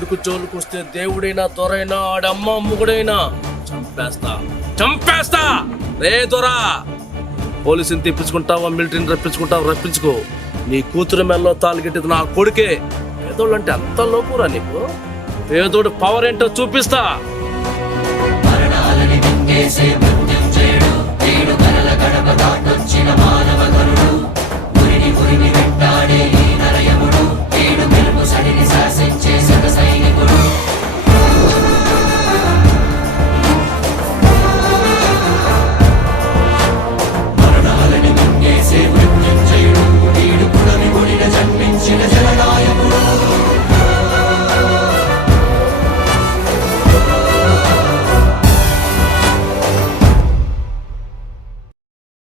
కొడుకు జోలికి వస్తే దేవుడైనా దొరైనా ఆడమ్మ అమ్ముగుడైనా చంపేస్తా రే దొరా. పోలీసుని తెప్పించుకుంటావా, మిలిటరీని రప్పించుకో. నీ కూతురు మెల్లో తాలిగెట్టేది నా కొడుకే. పేదోళ్ళు అంటే అంత లోపురా నీకు? పేదోడు పవర్ ఏంటో చూపిస్తా. మరణాలని మింగేసే మృత్యుంజయుడు, వీడు కలల గడప